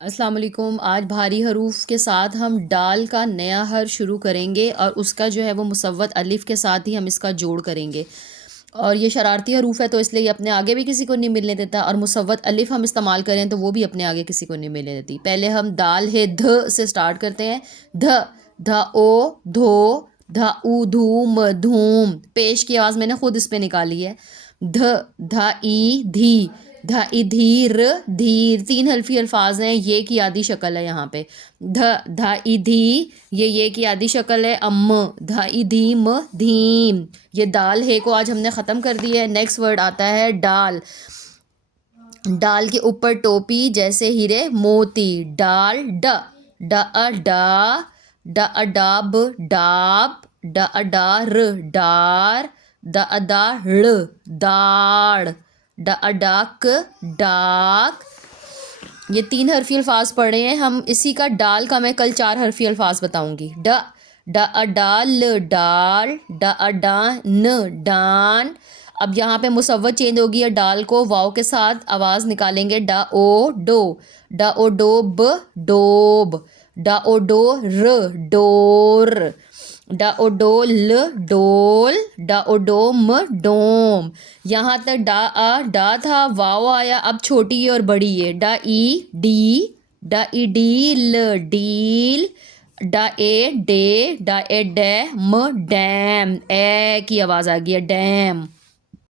السلام علیکم۔ آج بھاری حروف کے ساتھ ہم ڈال کا نیا حرف شروع کریں گے اور اس کا جو ہے وہ مصوت الف کے ساتھ ہی ہم اس کا جوڑ کریں گے، اور یہ شرارتی حروف ہے تو اس لیے یہ اپنے آگے بھی کسی کو نہیں ملنے دیتا، اور مصوت الف ہم استعمال کریں تو وہ بھی اپنے آگے کسی کو نہیں ملنے دیتی۔ پہلے ہم دال ہے دھ سے سٹارٹ کرتے ہیں۔ دھ، دھا او دھو، دھا او دھوم دھوم، پیش کی آواز میں نے خود اس پہ نکالی ہے۔ دھ، دھا ای دھی، دھا ای دھیر دھیر، تین حلفی الفاظ ہیں، یہ کی آدھی شکل ہے یہاں پہ۔ دھ، دھا ای دھی، یہ کی آدھی شکل ہے۔ ام، دھا ای دھیم دھیم، یہ دال ہے کو آج ہم نے ختم کر دی ہے۔ نیکسٹ ورڈ آتا ہے ڈال۔ ڈال کے اوپر ٹوپی جیسے ہیرے موتی، ڈال ڈا، ڈا ڈا، ڈا ڈاب ڈاب، ڈا ڈار ڈار، دا دا ڑ داڑ، ڈا ڈاک ڈاک۔ یہ تین حرفی الفاظ پڑھے ہیں ہم، اسی کا ڈال کا میں کل چار حرفی الفاظ بتاؤں گی۔ ڈا، ڈا ڈال ڈال، ڈا ڈان ڈان۔ اب یہاں پہ مصوت چینج ہوگی ہے، ڈال کو واو کے ساتھ آواز نکالیں گے، ڈا او ڈو، ڈا او ڈوب ڈوب، ڈا او ڈو ر ڈور، ڈا او ڈول ڈول، ڈا او ڈوم ڈوم۔ یہاں تک ڈا تھا، واو آیا، اب چھوٹی ہے اور بڑی ہے۔ ڈا ای ڈی، ڈا ای ڈیل ڈیل، ڈا اے ڈے، ڈا اے ڈیم ڈیم، اے کی آواز آ گئی ہے ڈیم۔